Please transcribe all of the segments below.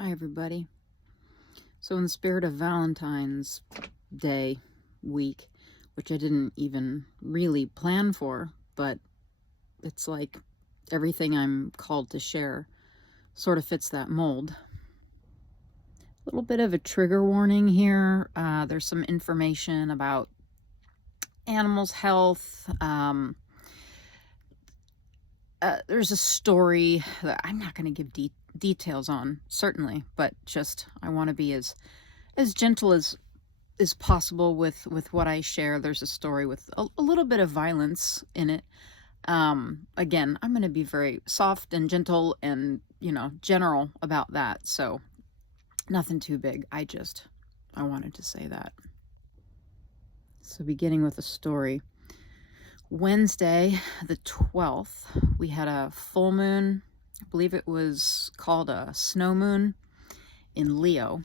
Hi, everybody. So, in the spirit of Valentine's Day week, which I didn't even really plan for, but it's like everything I'm called to share sort of fits that mold. A little bit of a trigger warning here. There's some information about animals' health. There's a story that I'm not going to give details on, certainly, but just I want to be as gentle as is possible with what I share. There's a story with a little bit of violence in it. Again, I'm going to be very soft and gentle and, general about that. So nothing too big. I wanted to say that. So beginning with a story. Wednesday, the 12th, we had a full moon. I believe it was called a snow moon in Leo.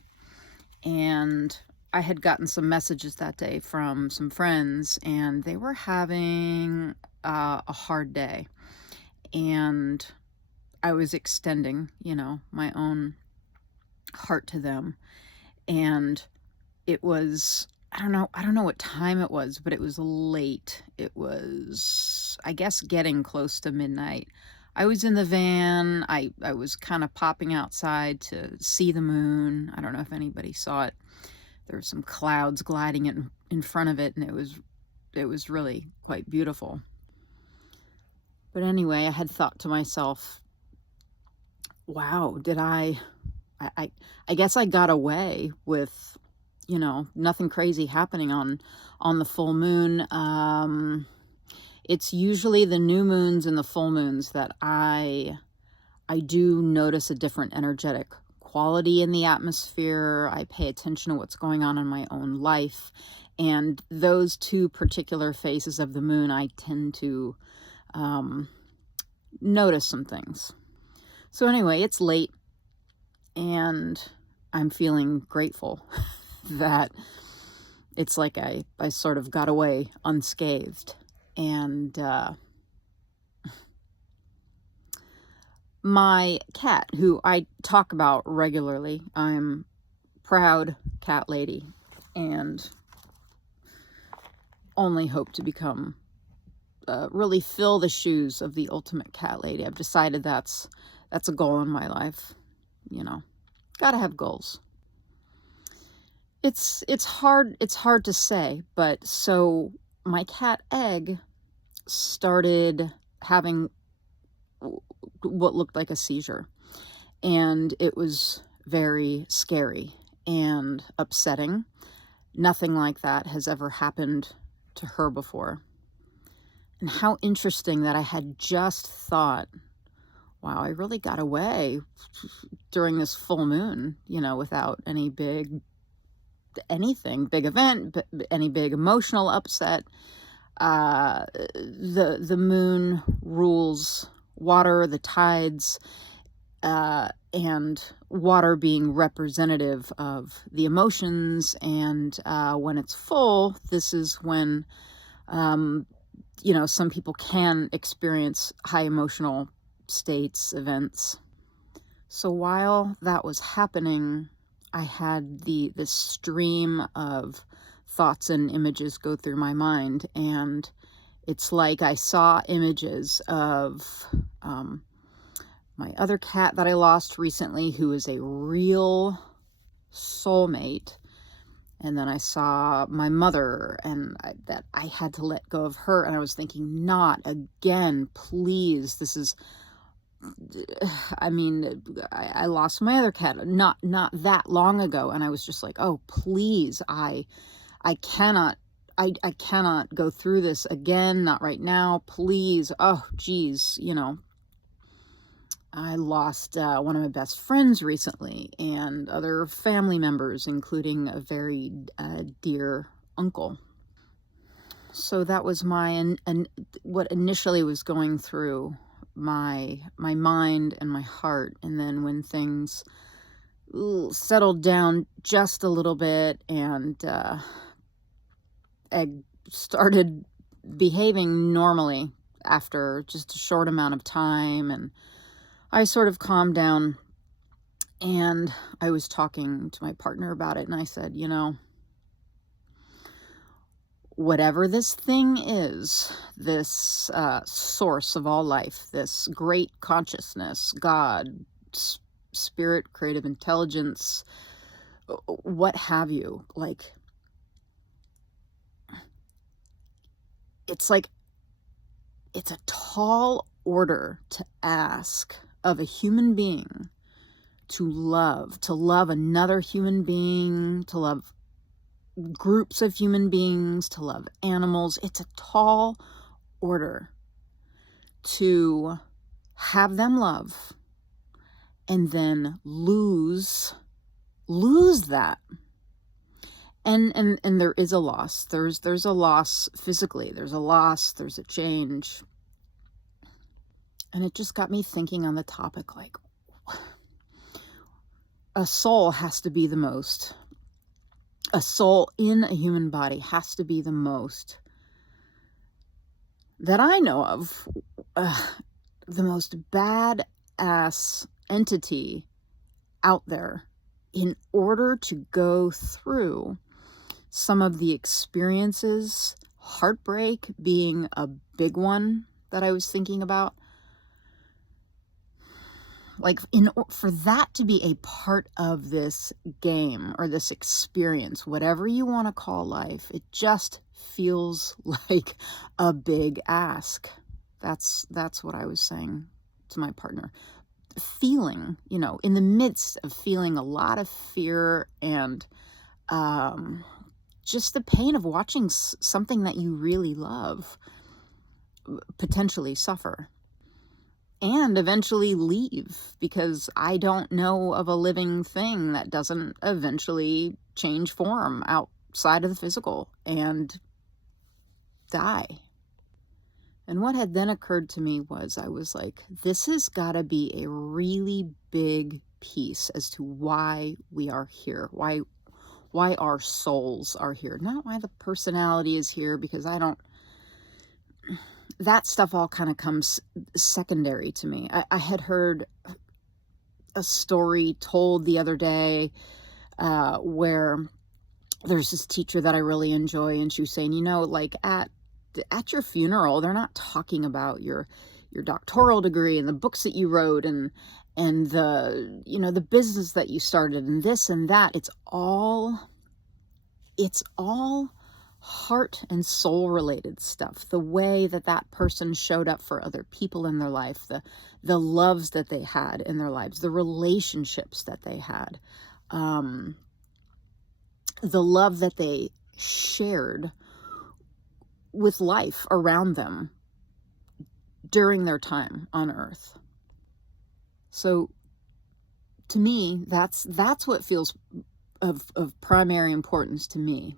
And I had gotten some messages that day from some friends, and they were having a hard day. And I was extending, my own heart to them. And it was, I don't know what time it was, but it was late. It was, I guess, getting close to midnight. I was in the van. I was kind of popping outside to see the moon. I don't know if anybody saw it. There were some clouds gliding in front of it, and it was really quite beautiful. But anyway, I had thought to myself, wow, did I guess I got away with, nothing crazy happening on the full moon. It's usually the new moons and the full moons that I do notice a different energetic quality in the atmosphere. I pay attention to what's going on in my own life. And those two particular phases of the moon, I tend to notice some things. So anyway, it's late, and I'm feeling grateful that it's like I sort of got away unscathed. And my cat, who I talk about regularly, I'm proud cat lady, and only hope to become, really fill the shoes of the ultimate cat lady. I've decided that's a goal in my life. Gotta have goals. It's hard to say, but so my cat Egg started having what looked like a seizure, and it was very scary and upsetting. Nothing like that has ever happened to her before. And how interesting that I had just thought, wow, I really got away during this full moon, without any big event, any big emotional upset. The moon rules water, the tides, and water being representative of the emotions. And when it's full, this is when, some people can experience high emotional states, events. So while that was happening, I had this stream of thoughts and images go through my mind, and it's like I saw images of my other cat that I lost recently, who is a real soulmate. And then I saw my mother, and that I had to let go of her. And I was thinking, not again, please. This is, I lost my other cat not that long ago. And I was just like, oh, please, I cannot go through this again. Not right now, please. Oh, geez, I lost one of my best friends recently, and other family members, including a very dear uncle. So that was what initially was going through my mind and my heart. And then when things settled down just a little bit, and Egg started behaving normally after just a short amount of time, and I sort of calmed down, And I was talking to my partner about it, and I said, whatever this thing is, this source of all life, this great consciousness, God, spirit, creative intelligence, what have you, like, it's like, it's a tall order to ask of a human being to love another human being, to love groups of human beings, to love animals. It's a tall order to have them love and then lose that. And there is a loss. There's a loss physically. There's a loss. There's a change. And it just got me thinking on the topic, like, a soul has to be the most. A soul in a human body has to be the most that I know of. The most badass entity out there in order to go through some of the experiences, heartbreak being a big one that I was thinking about. Like, for that to be a part of this game or this experience, whatever you want to call life, it just feels like a big ask. That's what I was saying to my partner. Feeling, in the midst of feeling a lot of fear and just the pain of watching something that you really love potentially suffer. And eventually leave, because I don't know of a living thing that doesn't eventually change form outside of the physical and die. And what had then occurred to me was, I was like, this has got to be a really big piece as to why we are here, why our souls are here, not why the personality is here, because that stuff all kind of comes secondary to me. I had heard a story told the other day where there's this teacher that I really enjoy, and she was saying, like at your funeral, they're not talking about your doctoral degree and the books that you wrote and the, the business that you started and this and that. It's all heart and soul related stuff. The way that person showed up for other people in their life, the loves that they had in their lives, the relationships that they had, the love that they shared with life around them during their time on earth. So to me, that's what feels of primary importance to me.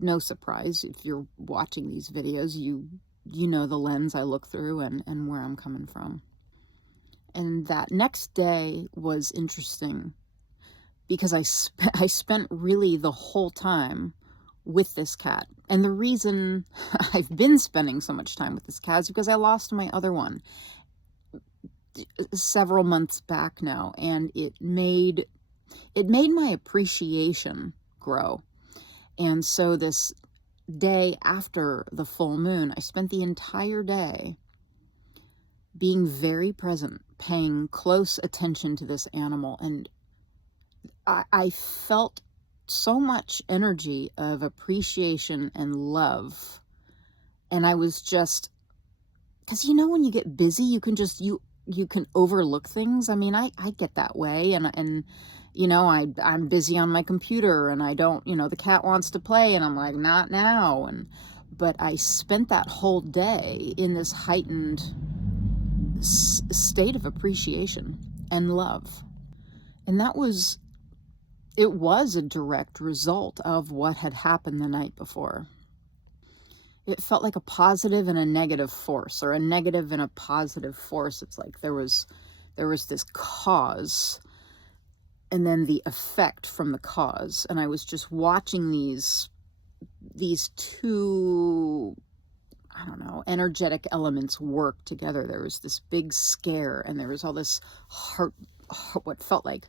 No surprise if you're watching these videos, you know the lens I look through and where I'm coming from. And that next day was interesting because I spent really the whole time with this cat. And the reason I've been spending so much time with this cat is because I lost my other one several months back now, and it made my appreciation grow. And so this day after the full moon, I spent the entire day being very present, paying close attention to this animal. And I felt so much energy of appreciation and love. And I was just, because when you get busy, you can just, you can overlook things. I mean, I get that way. And I'm busy on my computer and I don't, the cat wants to play and I'm like, not now. But I spent that whole day in this heightened state of appreciation and love. And it was a direct result of what had happened the night before. It felt like a positive and a negative force, or a negative and a positive force. It's like there was this cause and then the effect from the cause. And I was just watching these two, I don't know, energetic elements work together. There was this big scare and there was all this what felt like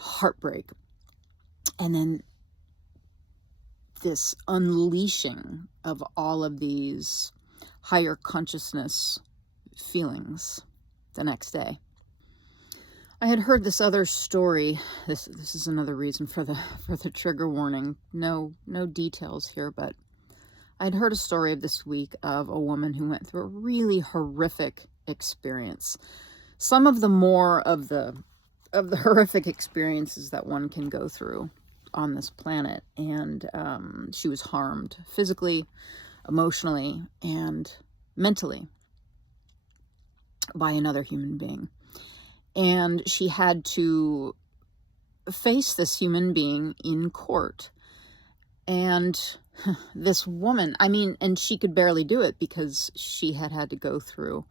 heartbreak, and then this unleashing of all of these higher consciousness feelings the next day. I had heard this other story. This is another reason for the trigger warning. No details here, but I'd heard a story of this week of a woman who went through a really horrific experience. Some of the more of the horrific experiences that one can go through on this planet, and she was harmed physically, emotionally, and mentally by another human being. And she had to face this human being in court. And this woman, and she could barely do it because she had to go through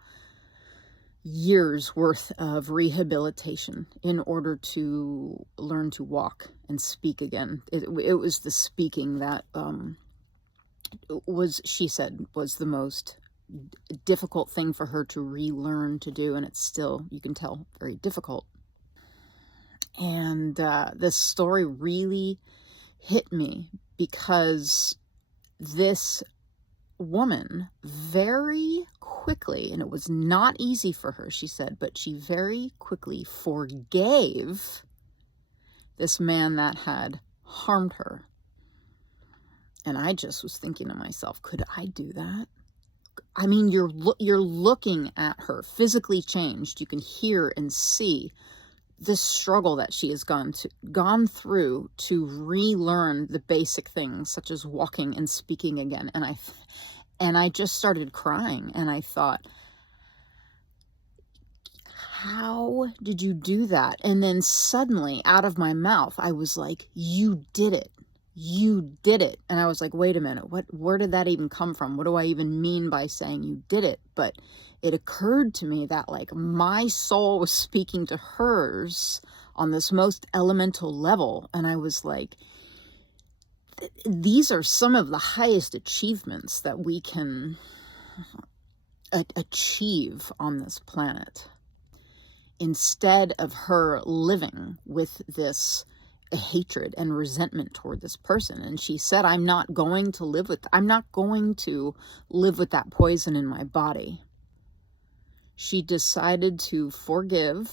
years worth of rehabilitation in order to learn to walk and speak again. It was the speaking that she said, was the most difficult thing for her to relearn to do, and it's still, you can tell, very difficult. And this story really hit me because this woman very quickly, and it was not easy for her, she said, but she very quickly forgave this man that had harmed her. And I just was thinking to myself, could I do that? You're looking at her physically changed. You can hear and see this struggle that she has gone through to relearn the basic things such as walking and speaking again. And I just started crying, and I thought, how did you do that? And then suddenly out of my mouth, I was like, you did it. You did it. And I was like, wait a minute, where did that even come from? What do I even mean by saying you did it? But it occurred to me that like my soul was speaking to hers on this most elemental level. And I was like, these are some of the highest achievements that we can achieve on this planet. Instead of her living with this hatred and resentment toward this person. And she said, I'm not going to live with that poison in my body. She decided to forgive,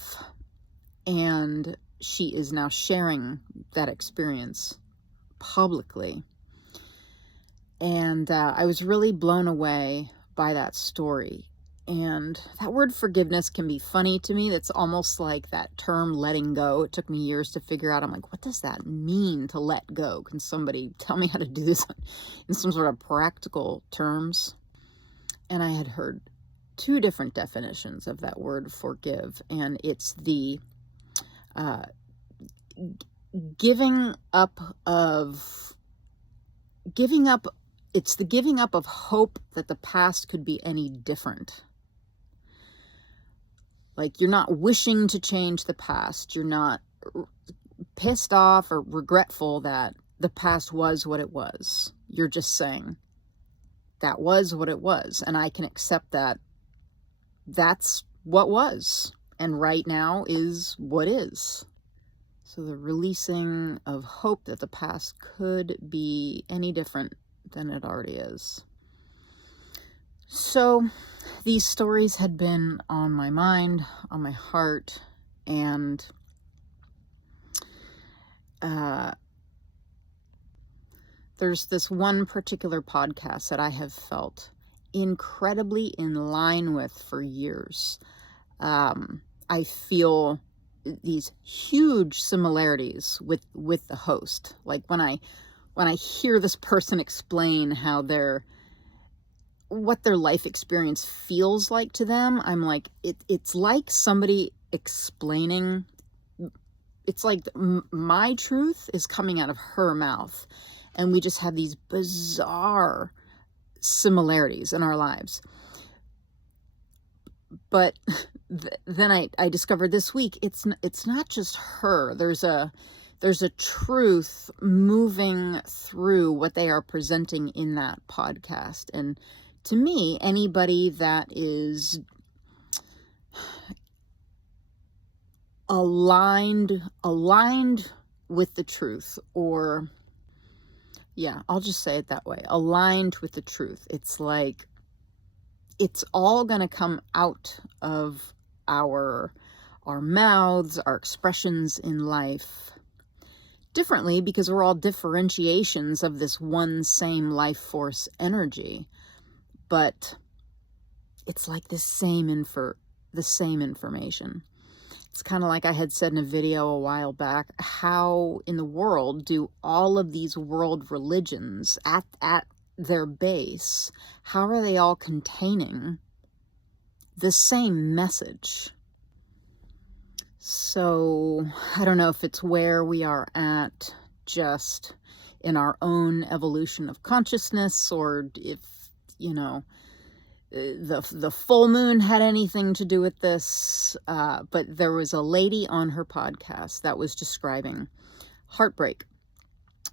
and she is now sharing that experience publicly. And I was really blown away by that story. And that word forgiveness can be funny to me. That's almost like that term letting go. It took me years to figure out. I'm like, what does that mean to let go? Can somebody tell me how to do this in some sort of practical terms? And I had heard two different definitions of that word forgive. And it's the giving up of hope that the past could be any different. Like, you're not wishing to change the past. You're not pissed off or regretful that the past was what it was. You're just saying, that was what it was, and I can accept that that's what was, and right now is what is. So the releasing of hope that the past could be any different than it already is. So these stories had been on my mind, on my heart, and there's this one particular podcast that I have felt incredibly in line with for years. I feel these huge similarities with the host. Like when I hear this person explain how what their life experience feels like to them, I'm like, it's like somebody explaining, it's like my truth is coming out of her mouth, and we just have these bizarre similarities in our lives. But then I discovered this week, it's not just her. There's a truth moving through what they are presenting in that podcast. And to me, anybody that is aligned with the truth, or yeah, I'll just say it that way, aligned with the truth. It's like it's all going to come out of our mouths, our expressions in life differently, because we're all differentiations of this one same life force energy. But it's like the same information. It's kind of like I had said in a video a while back, how in the world do all of these world religions at their base, how are they all containing the same message? So I don't know if it's where we are at just in our own evolution of consciousness, or if, you know, the full moon had anything to do with this, but there was a lady on her podcast that was describing heartbreak.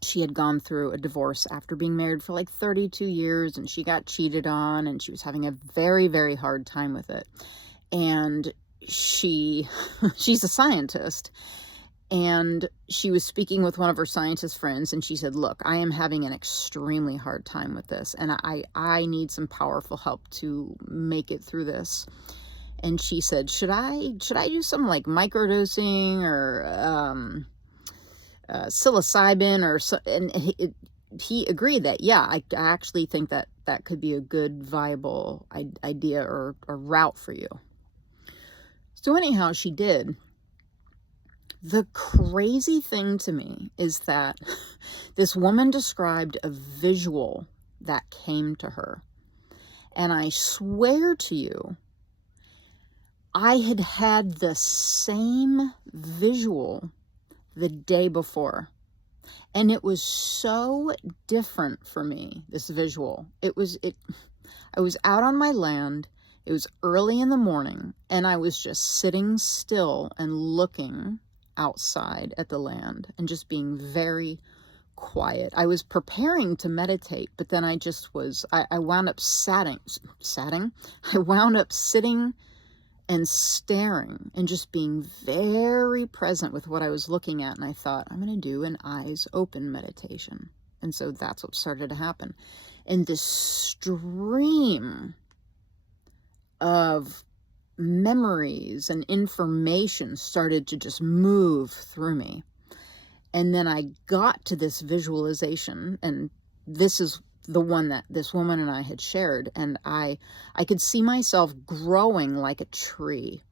She had gone through a divorce after being married for like 32 years, and she got cheated on, and she was having a very, very hard time with it. And she's a scientist, and she was speaking with one of her scientist friends, and she said, look, I am having an extremely hard time with this, and I need some powerful help to make it through this. And she said, should I do something like microdosing or psilocybin or so? And he agreed that, yeah, I actually think that could be a good viable idea or route for you. So anyhow, she did. The crazy thing to me is that this woman described a visual that came to her. And I swear to you, I had had the same visual the day before. And it was so different for me, this visual. I was out on my land. It was early in the morning, and I was just sitting still and looking outside at the land and just being very quiet. I was preparing to meditate, but then I wound up I wound up sitting and staring and just being very present with what I was looking at. And I thought, I'm going to do an eyes open meditation. And so that's what started to happen. And this stream of memories and information started to just move through me. And then I got to this visualization, and this is the one that this woman and I had shared, and I could see myself growing like a tree,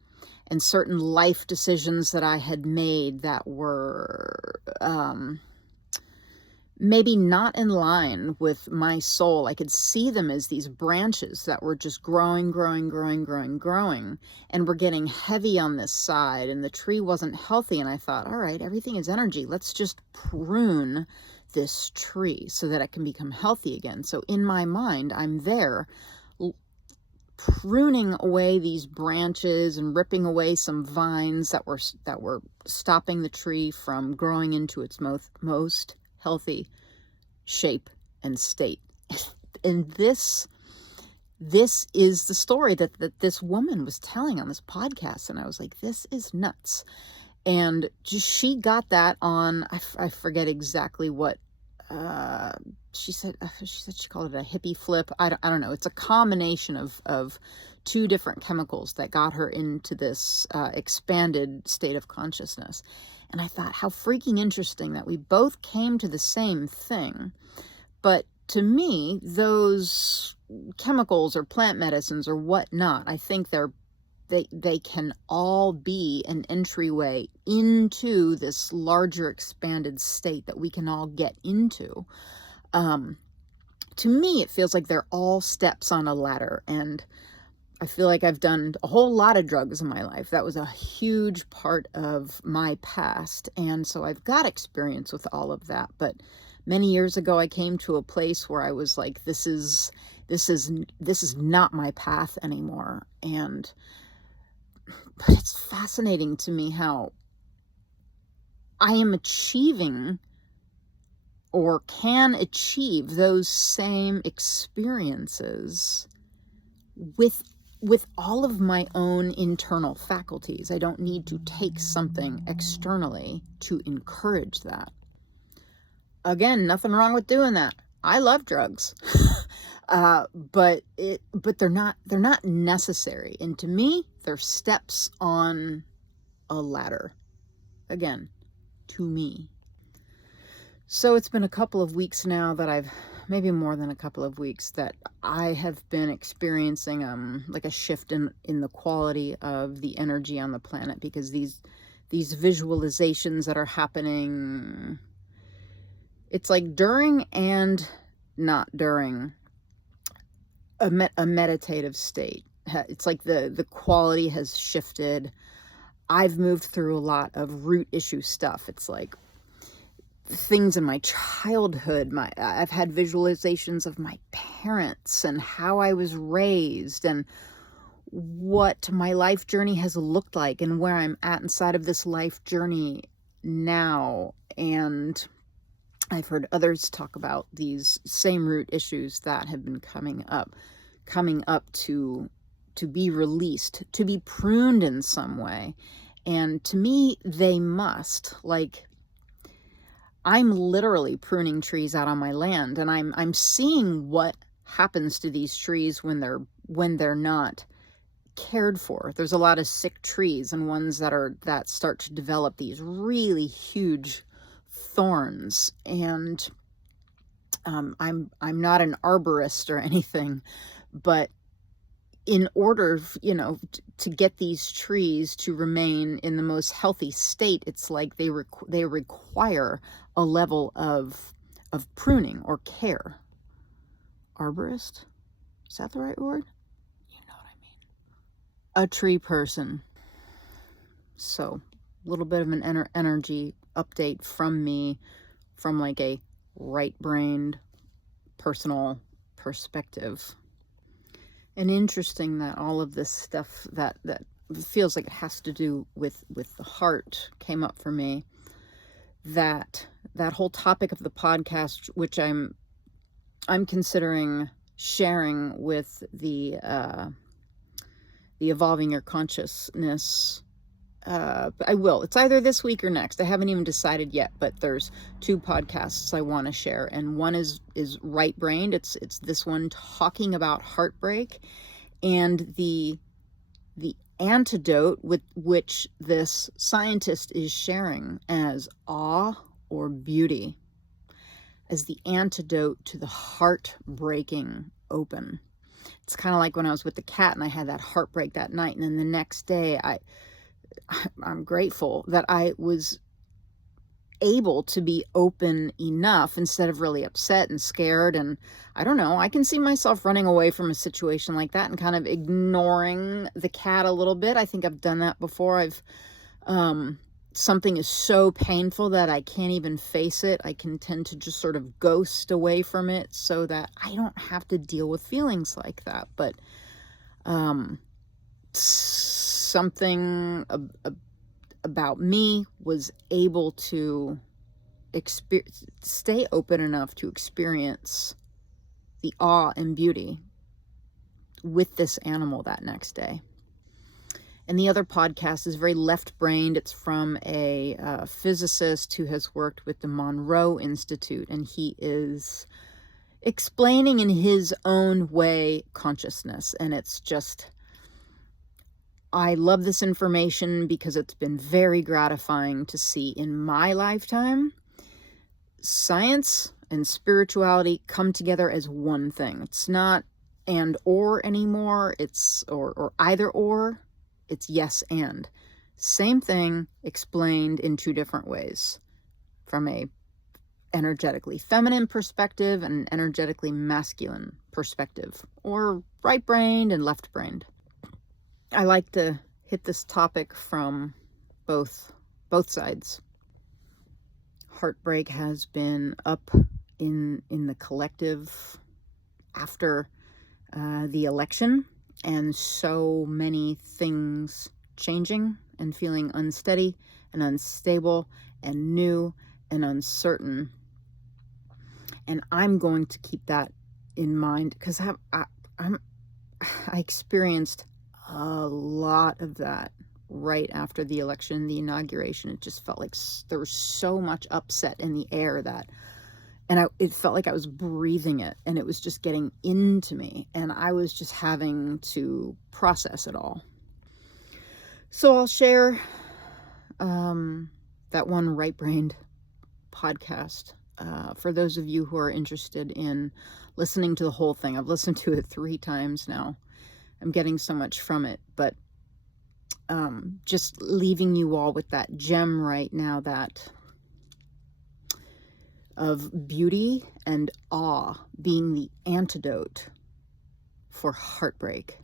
and certain life decisions that I had made that were maybe not in line with my soul. I could see them as these branches that were just growing, and were getting heavy on this side, and the tree wasn't healthy. And I thought, all right, everything is energy. Let's just prune this tree so that it can become healthy again. So in my mind, I'm there pruning away these branches and ripping away some vines that were stopping the tree from growing into its most healthy shape and state. And this is the story that this woman was telling on this podcast, and I was like, this is nuts. And she got that on, I forget exactly what she said. She called it a hippie flip. I don't know. It's a combination of two different chemicals that got her into this expanded state of consciousness. And I thought, how freaking interesting that we both came to the same thing. But to me, those chemicals or plant medicines or whatnot, I think they can all be an entryway into this larger expanded state that we can all get into. To me, it feels like they're all steps on a ladder, and I feel like I've done a whole lot of drugs in my life. That was a huge part of my past, and so I've got experience with all of that. But many years ago, I came to a place where I was like, this is not my path anymore. But it's fascinating to me how I am achieving or can achieve those same experiences with all of my own internal faculties. I don't need to take something externally to encourage that. Again, nothing wrong with doing that. I love drugs. But they're not necessary. And to me, they're steps on a ladder. Again, to me. So it's been a couple of weeks now that maybe more than a couple of weeks, that I have been experiencing like a shift in the quality of the energy on the planet, because these visualizations that are happening, it's like during and not during a meditative state. It's like the quality has shifted. I've moved through a lot of root issue stuff. It's like things in my childhood. I've had visualizations of my parents and how I was raised and what my life journey has looked like and where I'm at inside of this life journey now. And I've heard others talk about these same root issues that have been coming up to be released, to be pruned in some way. And to me, they must. Like, I'm literally pruning trees out on my land, and I'm seeing what happens to these trees when they're not cared for. There's a lot of sick trees and ones that start to develop these really huge thorns. And I'm not an arborist or anything, but in order, to get these trees to remain in the most healthy state, it's like they require a level of pruning or care. Arborist? Is that the right word? You know what I mean. A tree person. So, a little bit of an energy update from me, from like a right-brained personal perspective. And interesting that all of this stuff that feels like it has to do with the heart came up for me. That whole topic of the podcast, which I'm considering sharing with the Evolving Your Consciousness. I will. It's either this week or next. I haven't even decided yet, but there's 2 podcasts I want to share, and one is right-brained. It's this one talking about heartbreak and the antidote with which this scientist is sharing as awe or beauty, as the antidote to the heart-breaking open. It's kind of like when I was with the cat and I had that heartbreak that night, and then the next day I'm grateful that I was able to be open enough instead of really upset and scared. And I don't know, I can see myself running away from a situation like that and kind of ignoring the cat a little bit. I think I've done that before. Something is so painful that I can't even face it. I can tend to just sort of ghost away from it so that I don't have to deal with feelings like that. But something about me was able to stay open enough to experience the awe and beauty with this animal that next day. And the other podcast is very left-brained. It's from a physicist who has worked with the Monroe Institute, and he is explaining in his own way consciousness. And it's just, I love this information because it's been very gratifying to see in my lifetime science and spirituality come together as one thing. It's not and or anymore. It's or either or. It's yes and. Same thing explained in 2 different ways, from a energetically feminine perspective and an energetically masculine perspective, or right-brained and left-brained. I like to hit this topic from both sides. Heartbreak has been up in the collective after the election, and so many things changing and feeling unsteady and unstable and new and uncertain. And I'm going to keep that in mind because I experienced a lot of that right after the election, the inauguration. It just felt like there was so much upset in the air it felt like I was breathing it, and it was just getting into me, and I was just having to process it all. So I'll share that one right-brained podcast for those of you who are interested in listening to the whole thing. I've listened to it 3 times now. I'm getting so much from it, but just leaving you all with that gem right now, that of beauty and awe being the antidote for heartbreak.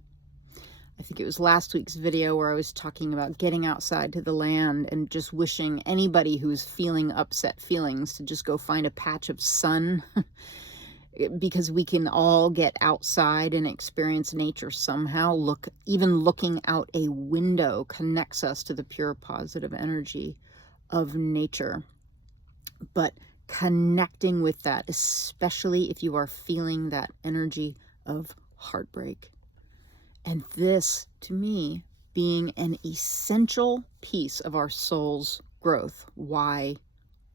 I think it was last week's video where I was talking about getting outside to the land and just wishing anybody who's feeling upset feelings to just go find a patch of sun because we can all get outside and experience nature somehow. Even looking out a window connects us to the pure positive energy of nature. But connecting with that, especially if you are feeling that energy of heartbreak. And this, to me, being an essential piece of our soul's growth, why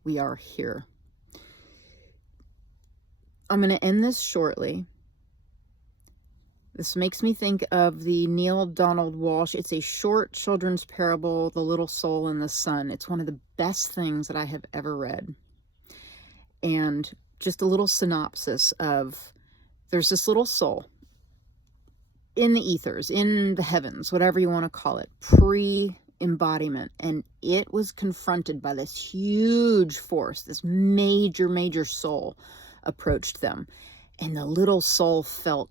we are here. I'm going to end this shortly. This makes me think of the Neil Donald Walsh. It's a short children's parable, The Little Soul in the Sun. It's one of the best things that I have ever read. And just a little synopsis of, there's this little soul in the ethers, in the heavens, whatever you want to call it, pre-embodiment. And it was confronted by this huge force, this major, major soul approached them. And the little soul felt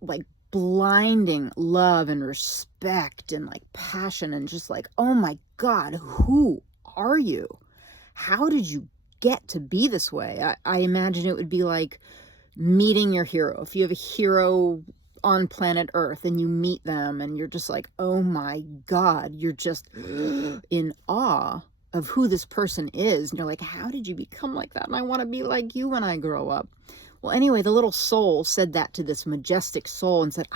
like blinding love and respect and like passion and just like, oh my God, who are you? How did you get to be this way? I imagine it would be like meeting your hero. If you have a hero on planet Earth and you meet them and you're just like, oh my God, you're just in awe of who this person is. And you're like, how did you become like that? And I want to be like you when I grow up. Well, anyway, the little soul said that to this majestic soul and said,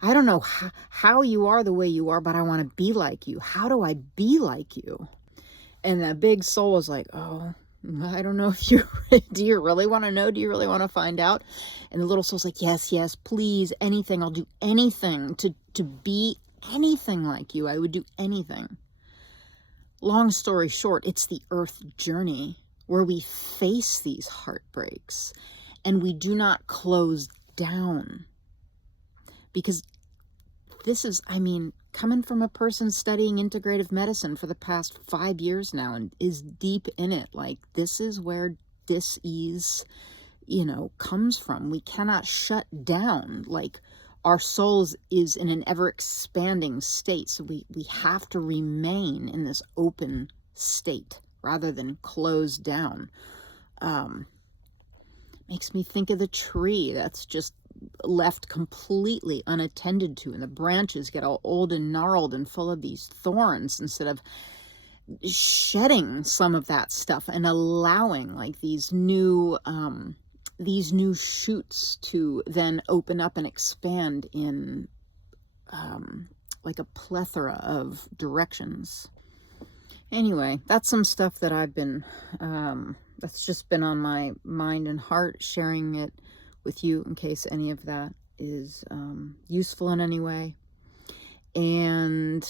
I don't know how you are the way you are, but I want to be like you. How do I be like you? And the big soul was like, oh, I don't know if do you really want to know? Do you really want to find out? And the little soul's like, yes, please, anything. I'll do anything to be anything like you. I would do anything. Long story short, it's the earth journey where we face these heartbreaks and we do not close down. Because this is, coming from a person studying integrative medicine for the past 5 years now and is deep in it, like this is where dis-ease, comes from. We cannot shut down. Like our souls is in an ever expanding state. So we have to remain in this open state rather than close down. Makes me think of the tree that's just left completely unattended to, and the branches get all old and gnarled and full of these thorns, instead of shedding some of that stuff and allowing like these new shoots to then open up and expand in like a plethora of directions. Anyway, that's some stuff that I've been that's just been on my mind and heart, sharing it with you in case any of that is useful in any way. And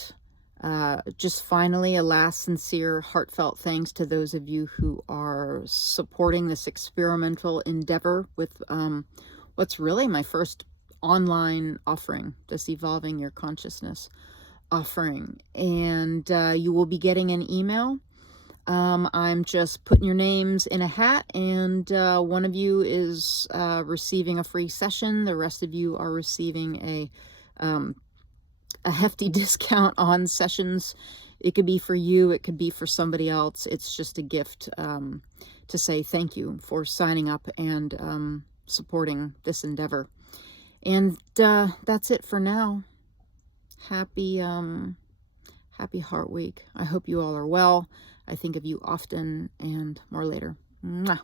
just finally, a last sincere, heartfelt thanks to those of you who are supporting this experimental endeavor with what's really my first online offering, this Evolving Your Consciousness offering. And you will be getting an email. I'm just putting your names in a hat, and one of you is receiving a free session. The rest of you are receiving a hefty discount on sessions. It could be for you, it could be for somebody else. It's just a gift to say thank you for signing up and supporting this endeavor. And that's it for now. Happy Heart Week. I hope you all are well. I think of you often, and more later. Mwah.